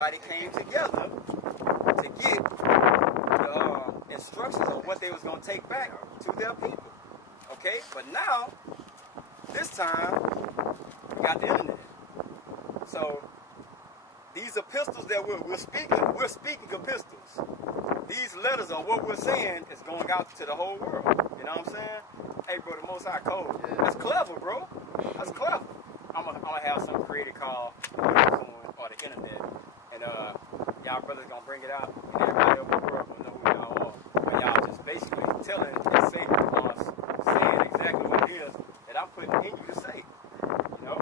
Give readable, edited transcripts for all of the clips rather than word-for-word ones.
Everybody came together to get the instructions on what they was going to take back to their people. Okay? But now, this time, we got the internet. So, these epistles that we're speaking epistles. These letters are what we're saying is going out to the whole world. You know what I'm saying? Hey, bro, the Most High code. That's clever, bro. That's clever. I'm gonna have something created called the unicorn or the internet. And y'all brothers gonna bring it out, and everybody over the world will know who y'all are. And y'all just basically telling and saying exactly what it is that I'm putting in you to say. You know?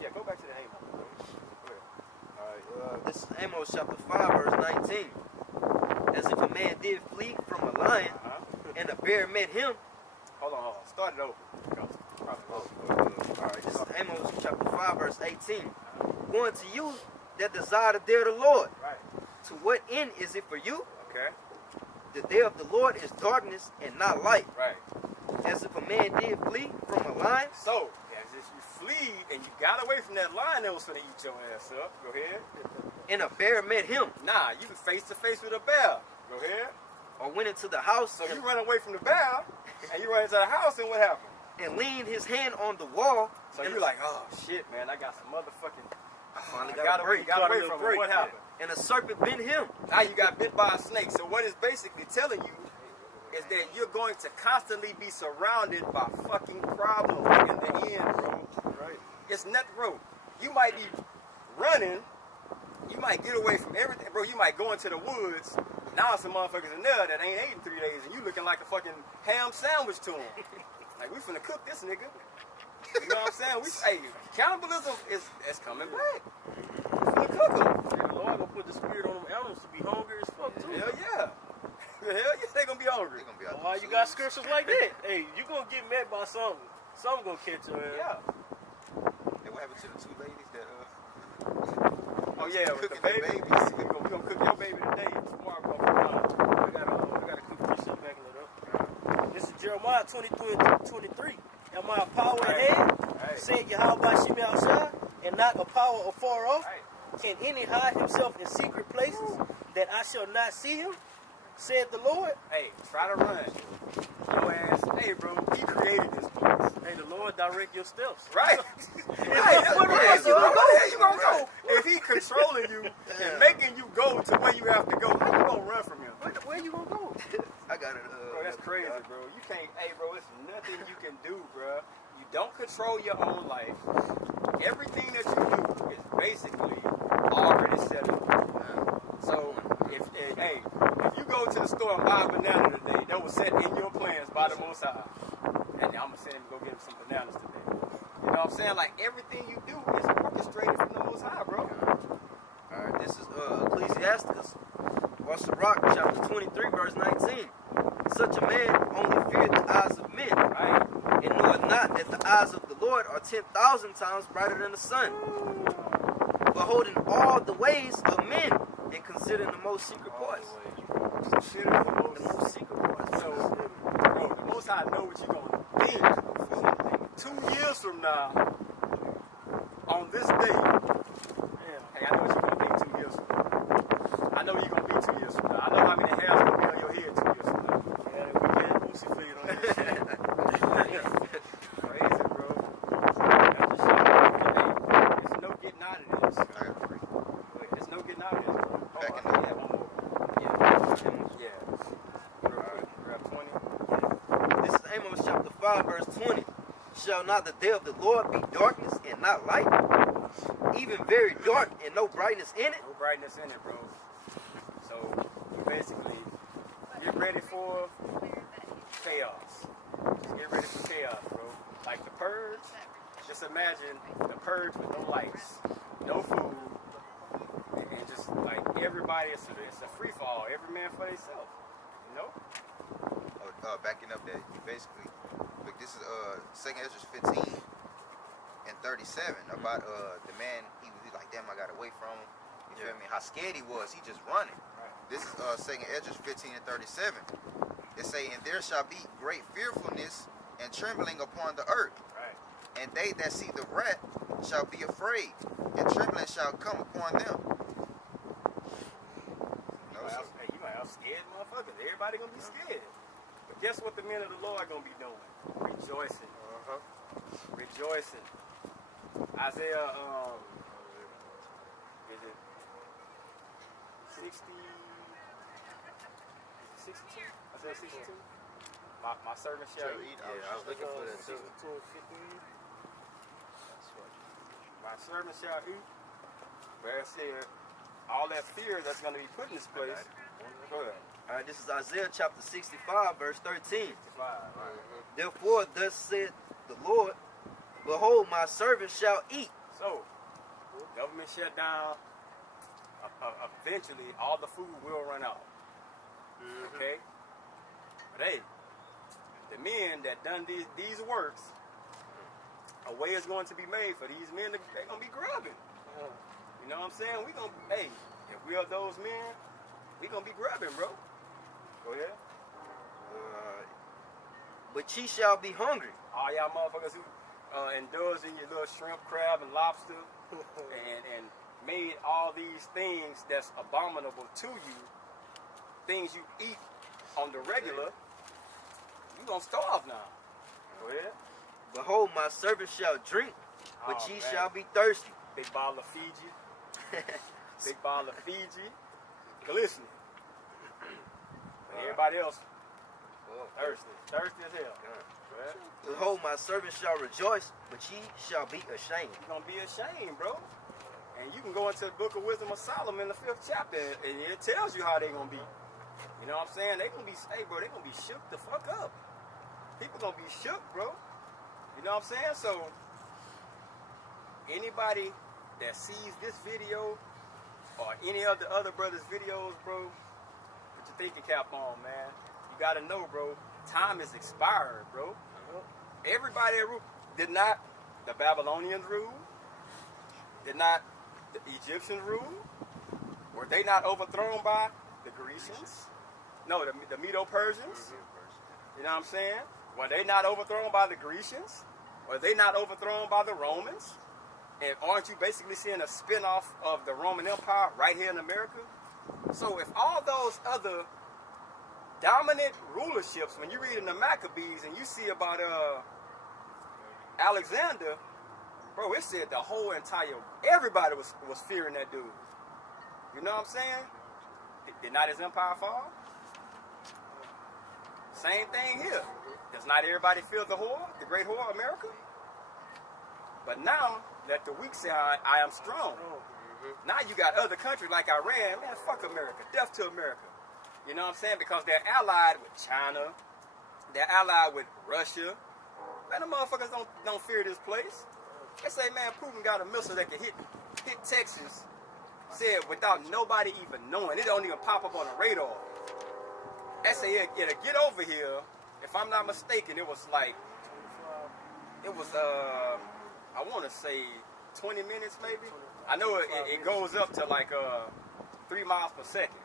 Yeah, go back to the Amos. Alright, this is Amos chapter 5, verse 19. As if a man did flee from a lion, and a bear met him. Hold on. Start it over. Go. Alright, this is Amos chapter 5, verse 18. Going to you that desire the day of the Lord. Right. To what end is it for you? Okay. The day of the Lord is darkness and not light. Right. As if a man did flee from a lion. So, as if you flee and you got away from that lion that was going to eat your ass up. Go ahead. And a bear met him. Nah, you can face to face with a bear. Go ahead. Or went into the house. So you run away from the bear, and you run into the house, and what happened? And leaned his hand on the wall. So you're like, oh shit, man, I got some motherfucking. I finally got away from it. What happened? And a serpent bit him. Now you got bit by a snake. So what it's basically telling you is that you're going to constantly be surrounded by fucking problems in the end, bro. Right. It's nothing, bro. You might be running. You might get away from everything, bro. You might go into the woods. Now some motherfuckers in there that ain't ate in 3 days, and you looking like a fucking ham sandwich to them. Like, we finna cook this nigga. You know what I'm saying? Cannibalism is coming back. We finna cook them. And the Lord gonna put the spirit on them animals to be hungry as fuck too. Hell yeah. Hell yeah, they gonna be hungry. They gonna be Why you got scriptures like that? Hey, you gonna get met by something. Something gonna catch your ass. Yeah. Hey, what happened to the two ladies that Oh yeah, with the babies. We gonna cook your baby today. Tomorrow we're gonna cook mine. I gotta cook this shit back it up. This is Jeremiah 23. Am I a power ahead? Said Yahweh Shemi outside, and not a power afar off? Can any hide himself in secret places that I shall not see him? Said the Lord. Hey, try to run. Your ass. Hey, bro, he created this place. Hey, the Lord direct your steps. Right. Where you gonna go? If he controlling you and making you go to where you have to go, how you gonna run from him? Where you gonna go? I got it. Bro, that's crazy, bro. You can't. Hey, bro, it's nothing you can do, bro. You don't control your own life. Everything that you do is basically already set up. So, if you go to the store and buy a banana today, that was set in your plans by the Most High. And I'm gonna send him to go get him some bananas today. You know what I'm saying? Like, everything you do is orchestrated from the Most High, bro. Alright, this is Ecclesiasticus, or Sirach, chapter 23, verse 19. Such a man only feareth the eyes of men, Right? and knoweth not that the eyes of the Lord are 10,000 times brighter than the sun, beholding all the ways of men, and considering the most secret parts. Shit, the The most secret parts. So, bro, the Most High know what you're gonna think. 2 years from now, on this day, hey, I know what you're gonna think 2 years from now. I know you're gonna be 2 years from now. I know how many hairs gonna be on your head 2 years from now. Yeah, we can't pussy feed on this shit. Crazy, bro. That's the shit. Hey, there's no getting out of this. There's no getting out of this, bro. Oh, I think one more. Yeah. Grab 20. This is Amos chapter 5, verse 20. Shall not the day of the Lord be darkness and not light? Even very dark and no brightness in it? No brightness in it, bro. So, you basically get ready for chaos. Just get ready for chaos, bro. Like the purge, just imagine the purge with no lights, no food, and just like everybody, it's a free fall. Every man for himself, you know? Backing up that, you basically, look, this is 2nd Ezra 15 and 37 about the man, he was like, damn, I got away from him. You feel me? How scared he was, he just running. Right. This is 2nd Ezra 15 and 37. It say, and there shall be great fearfulness and trembling upon the earth. Right. And they that see the rat shall be afraid. and trembling shall come upon them. No, so, Hey, you might have scared motherfuckers. Everybody gonna be scared. But guess what the men of the Lord gonna be doing? Rejoicing. Rejoicing. Isaiah, is it 60? 62? Isaiah 62? My servant shall eat. Yeah, I was looking for that too. 62 and 15. My servant shall eat. Where it said, all that fear that's going to be put in this place. Go ahead. All right, this is Isaiah chapter 65, verse 13. Right. Therefore, thus said the Lord, behold, my servant shall eat. So, government shut down. Eventually, all the food will run out. Okay? But hey, the men that done these works, a way is going to be made for these men. They're going to be grubbing. You know what I'm saying? If we are those men, we going to be grubbing, bro. Go ahead. But ye shall be hungry. All y'all motherfuckers who indulged in your little shrimp, crab, and lobster and made all these things that's abominable to you, things you eat on the regular, you gonna starve now. Go ahead. Behold, my servant shall drink, but Oh, ye man. shall be thirsty. Big bottle of Fiji. Big bottle of Fiji. Glistening. But everybody else thirsty. Thirsty as hell. Go ahead. Behold, my servant shall rejoice, but ye shall be ashamed. You're gonna be ashamed, bro. And you can go into the book of Wisdom of Solomon, the 5th chapter, and it tells you how they gonna be. You know what I'm saying? They gonna be, hey, bro, they gonna be shook the fuck up. People gonna be shook, bro. You know what I'm saying? So, anybody that sees this video or any of the other brothers' videos, bro, put your thinking cap on, man. You gotta know, bro, time is expired, bro. Everybody that ruled, did not the Babylonians rule? Did not the Egyptians rule? Were they not overthrown by the Grecians? No, the Medo-Persians. You know what I'm saying? Were they not overthrown by the Grecians? Were they not overthrown by the Romans? And aren't you basically seeing a spin-off of the Roman Empire right here in America? So if all those other dominant rulerships, when you read in the Maccabees and you see about Alexander, bro, it said the whole entire, everybody was fearing that dude. You know what I'm saying? Did not his empire fall? Same thing here. Does not everybody fear the whore, the great whore, America? But now, let the weak say, I am strong. Now you got other countries like Iran, man, fuck America, death to America. You know what I'm saying? Because they're allied with China, they're allied with Russia. Man, the motherfuckers don't fear this place. They say, man, Putin got a missile that can hit Texas, said without nobody even knowing. It don't even pop up on the radar. They say it'll get over here. If I'm not mistaken, it was I want to say 20 minutes maybe. I know it goes up to like 3 miles per second.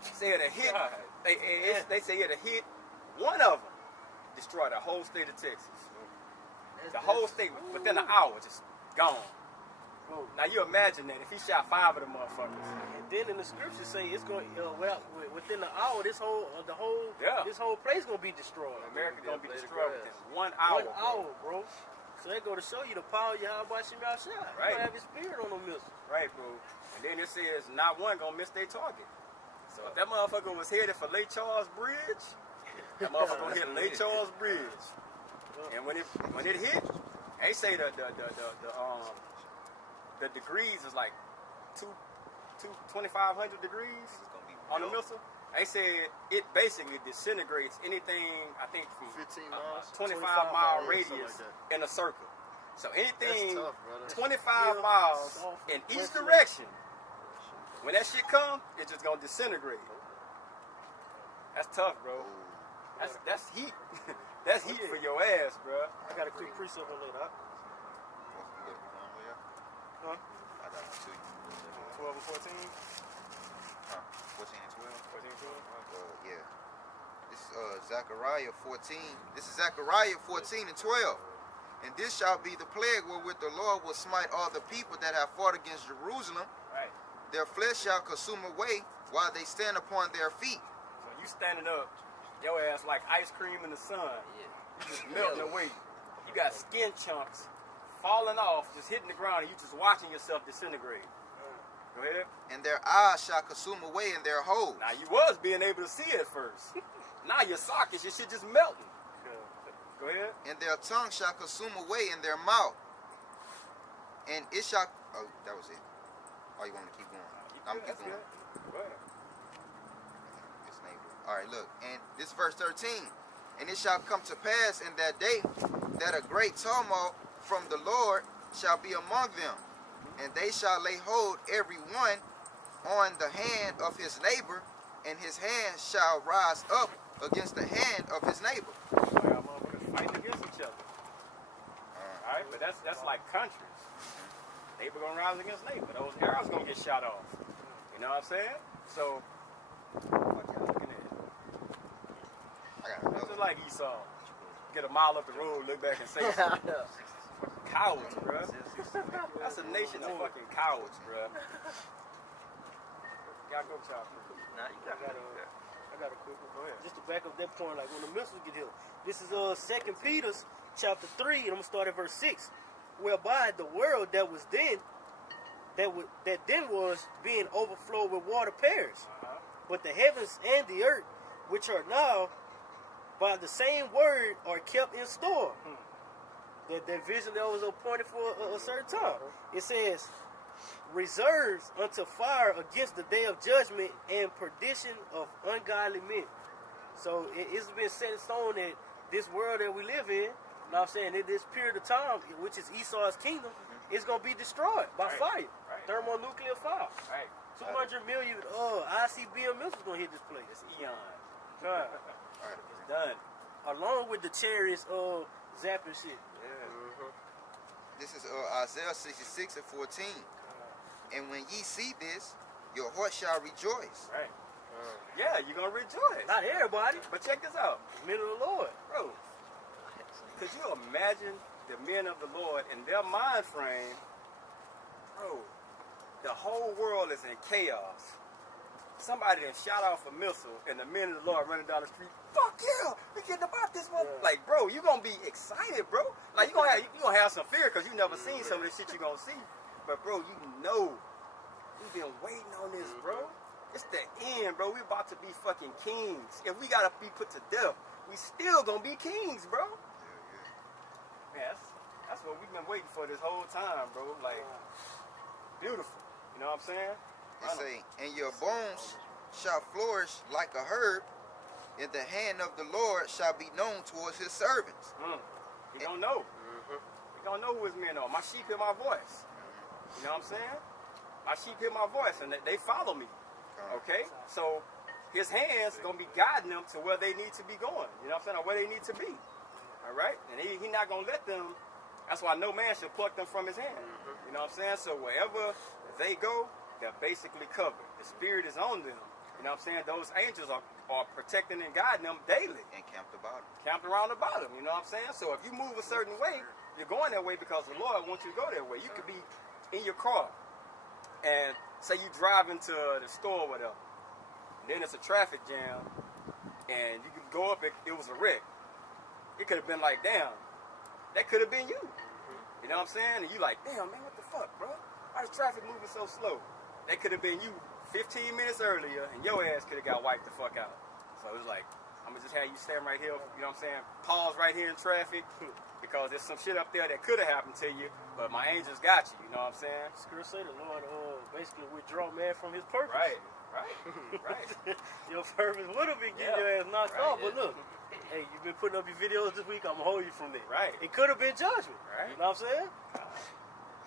Say it'll hit. They say it'll hit one of them, destroy the whole state of Texas. The whole state within an hour just gone. Now you imagine that if he shot 5 of them motherfuckers. And then in the scriptures say it's going within the hour this whole place gonna be destroyed. America gonna be destroyed within 1 hour. 1 hour, bro. So they go to show you the power of Yahweh Shem Yahshua. Right. You gonna have his spirit on them missiles. Right, bro. And then it says not one gonna miss their target. So if that motherfucker was headed for Lake Charles Bridge, that motherfucker gonna hit Lake Charles Bridge. And when it hit, they say the degrees is like 2,500 degrees on the missile. They said it basically disintegrates anything, I think, from 15 miles? 25-mile Yeah, radius something like that. in a circle. So anything That's tough, brother. 25 miles in each direction, when that shit come, it's just gonna disintegrate. That's tough, bro. That's heat. That's heat for your ass, bro. I got a quick precept on that. I Huh? got one too. 12 and 14. 14 and 12. 14 and 12. Yeah. This is Zechariah 14. This is Zechariah 14 and 12. And this shall be the plague wherewith the Lord will smite all the people that have fought against Jerusalem. Right. Their flesh shall consume away while they stand upon their feet. So you standing up, your ass like ice cream in the sun. Yeah. You just melting away. You got skin chunks falling off, just hitting the ground, and you just watching yourself disintegrate. Go ahead. And their eyes shall consume away in their holes. Now you was being able to see it first. Now your sockets, your shit just melting. Go ahead. And their tongue shall consume away in their mouth. And it shall... Oh, that was it. Oh, you want me to keep going? I'm That's keep going. good. Go ahead. This neighbor. All right, look. And this verse 13. And it shall come to pass in that day that a great tumult from the Lord shall be among them. And they shall lay hold every one on the hand of his neighbor, and his hand shall rise up against the hand of his neighbor. Oh, y'all motherfuckers fighting against each other. All right, but that's like countries. Neighbor gonna rise against neighbor. Those arrows gonna get shot off. You know what I'm saying? So, what y'all looking at? I got another. Just like Esau. Get a mile up the road, look back and say something. Cowards, bruh. That's a nation of fucking cowards, bruh. Gotta go, Chopper. Nah, you got it. I got a quick one. Go ahead. Just to back up that point, like when the missiles get hit. This is 2 Peter chapter 3, and I'm gonna start at verse 6. Whereby the world that was then, that then was being overflowed with water perished. But the heavens and the earth, which are now by the same word, are kept in store. That vision that was appointed for a certain time. It says, reserves unto fire against the day of judgment and perdition of ungodly men. So it's been set in stone that this world that we live in, you know what I'm saying, in this period of time, which is Esau's kingdom, is going to be destroyed by fire. Right. Thermonuclear fire. Right. 200 million ICBM missiles going to hit this place. It's eon. Right. It's done. Along with the chariots zapping shit. This is Isaiah 66 and 14. And when ye see this, your heart shall rejoice. Right. Yeah, you're going to rejoice. Not everybody. But check this out. Men of the Lord. Bro, could you imagine the men of the Lord in their mind frame? Bro, the whole world is in chaos. Somebody done shot off a missile and the men of the Lord running down the street. Fuck yeah, we getting about this one. Yeah. Like, bro, you gonna be excited, bro. Like, you gonna have some fear because you never seen some of this shit you gonna see. But bro, you know, we've been waiting on this, bro. It's the end, bro. We about to be fucking kings. If we gotta be put to death, we still gonna be kings, bro. Man, that's what we've been waiting for this whole time, bro. Like, beautiful. You know what I'm saying? It say, and your bones shall flourish like a herb, and the hand of the Lord shall be known towards his servants. He don't know. He don't know who his men are. My sheep hear my voice. You know what I'm saying? My sheep hear my voice, and they follow me. Okay? So his hands going to be guiding them to where they need to be going. You know what I'm saying? Or where they need to be. All right? And he not going to let them. That's why no man should pluck them from his hand. You know what I'm saying? So wherever they go, they're basically covered. The spirit is on them. You know what I'm saying? Those angels are protecting and guiding them daily. Encamped about him. Camped around the bottom, you know what I'm saying? So if you move a certain way, you're going that way because the Lord wants you to go that way. You could be in your car and say you drive into the store or whatever. And then it's a traffic jam and you can go up, it was a wreck. It could have been like, damn, that could have been you. You know what I'm saying? And you like, damn, man, what the fuck, bro? Why is traffic moving so slow? That could have been you 15 minutes earlier and your ass could have got wiped the fuck out. So it was like, I'm gonna just have you stand right here, you know what I'm saying? Pause right here in traffic because there's some shit up there that could have happened to you, but my angels got you, you know what I'm saying? Scripture say the Lord basically withdraw man from his purpose. Right. Your purpose would have been getting your ass knocked off, but look, hey, you've been putting up your videos this week, I'm gonna hold you from there. Right. It could have been judgment. Right. You know what I'm saying?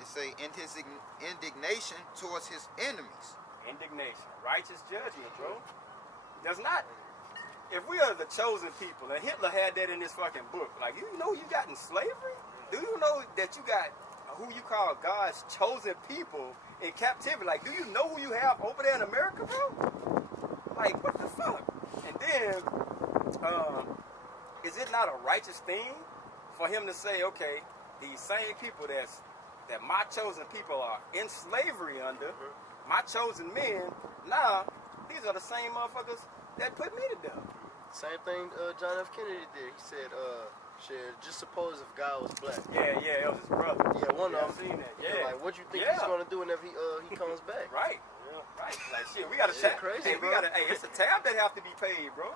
It say, in his indignation towards his enemies. Indignation, righteous judgment, bro. Does not. If we are the chosen people, and Hitler had that in his fucking book, like, you know you got in slavery? Do you know that you got who you call God's chosen people in captivity? Like, do you know who you have over there in America, bro? Like, what the fuck? And then, is it not a righteous thing for him to say, okay, these same people that my chosen people are in slavery under, my chosen men, now these are the same motherfuckers that put me to death. Same thing John F. Kennedy did. He said, shit, just suppose if God was black. Yeah, it was his brother. Yeah, one Yeah, of I them. seen that. Yeah. Like, what you think Yeah. he's gonna do whenever he comes back? Right. Right. Like shit, we got a Shit tab. crazy, Hey, bro. it's a tab that have to be paid, bro.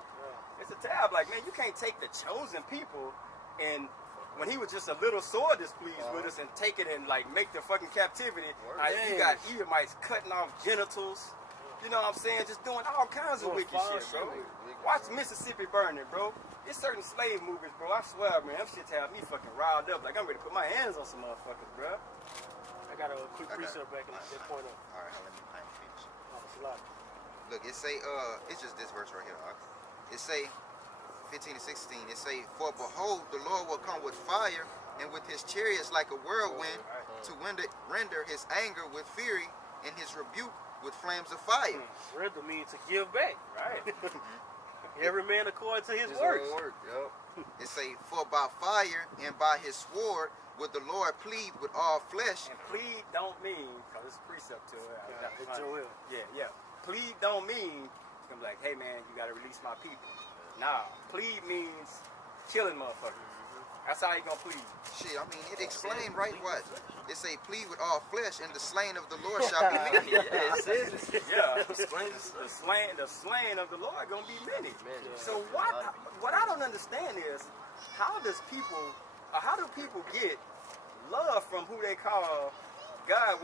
It's a tab. Like, man, you can't take the chosen people and when he was just a little sore displeased with us and take it and like make the fucking captivity. Like, you got Edomites cutting off genitals. You know what I'm saying? Just doing all kinds of Doing wicked foul shit, bro. shit. Watch Mississippi burning, bro. There's certain slave movies, bro. I swear, man, them shit have me fucking riled up. Like, I'm ready to put my hands on some motherfuckers, bro. I got a quick precept back in that point up. All right, I ain't finished. Oh, it's a lot. Look, it say, it's just this verse right here. It say, 15 and 16, it say, for behold, the Lord will come with fire, and with his chariots like a whirlwind, to render his anger with fury, and his rebuke with flames of fire. Render means to give back. Right. Every man according to his His works. own work, yup. It say, for by fire and by his sword would the Lord plead with all flesh. And plead don't mean, because it's a precept to it. It's Joel. Yeah. Plead don't mean, it's gonna be like, hey man, you gotta release my people. Nah, plead means killing motherfuckers. That's how you gonna plead. Shit, I mean, it explained right what? It say, plead with all flesh, and the slain of the Lord shall be many. Yeah, it says it. Yeah, the slain of the Lord gonna be many. So what I don't understand is how do people get love from who they call God?